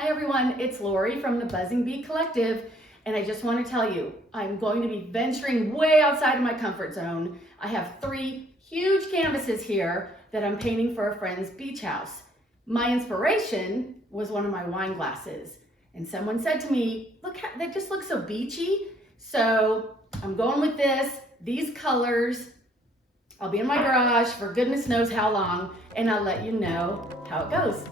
Hi everyone, it's Lori from the Buzzing Bee Collective, and I just want to tell you, I'm going to be venturing way outside of my comfort zone. I have 3 huge canvases here that I'm painting for a friend's beach house. My inspiration was one of my wine glasses, and someone said to me, look, that just looks so beachy. So I'm going with these colors. I'll be in my garage for goodness knows how long, and I'll let you know how it goes.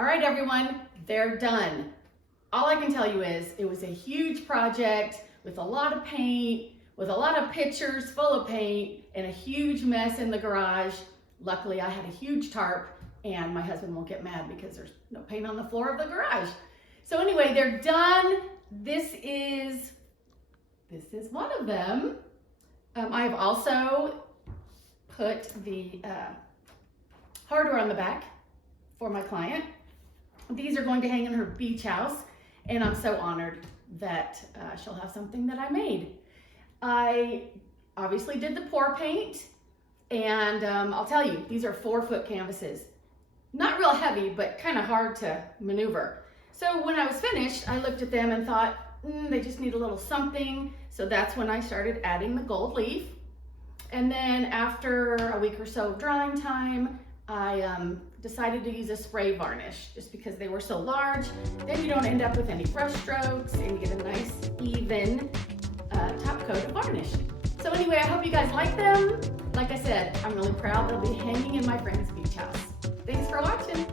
All right, everyone, they're done. All I can tell you is it was a huge project with a lot of paint, with a lot of pictures full of paint, and a huge mess in the garage. Luckily, I had a huge tarp, and my husband won't get mad because there's no paint on the floor of the garage. So anyway, they're done. This is one of them. I've also put the hardware on the back for my client. These are going to hang in her beach house, and I'm so honored that she'll have something that I made. I obviously did the pour paint, and I'll tell you, these are 4-foot canvases. Not real heavy, but kind of hard to maneuver. So when I was finished, I looked at them and thought, they just need a little something. So that's when I started adding the gold leaf. And then after a week or so of drawing time, I decided to use a spray varnish just because they were so large. Then you don't end up with any brush strokes and you get a nice even top coat of varnish. So anyway, I hope you guys like them. Like I said, I'm really proud they'll be hanging in my friend's beach house. Thanks for watching.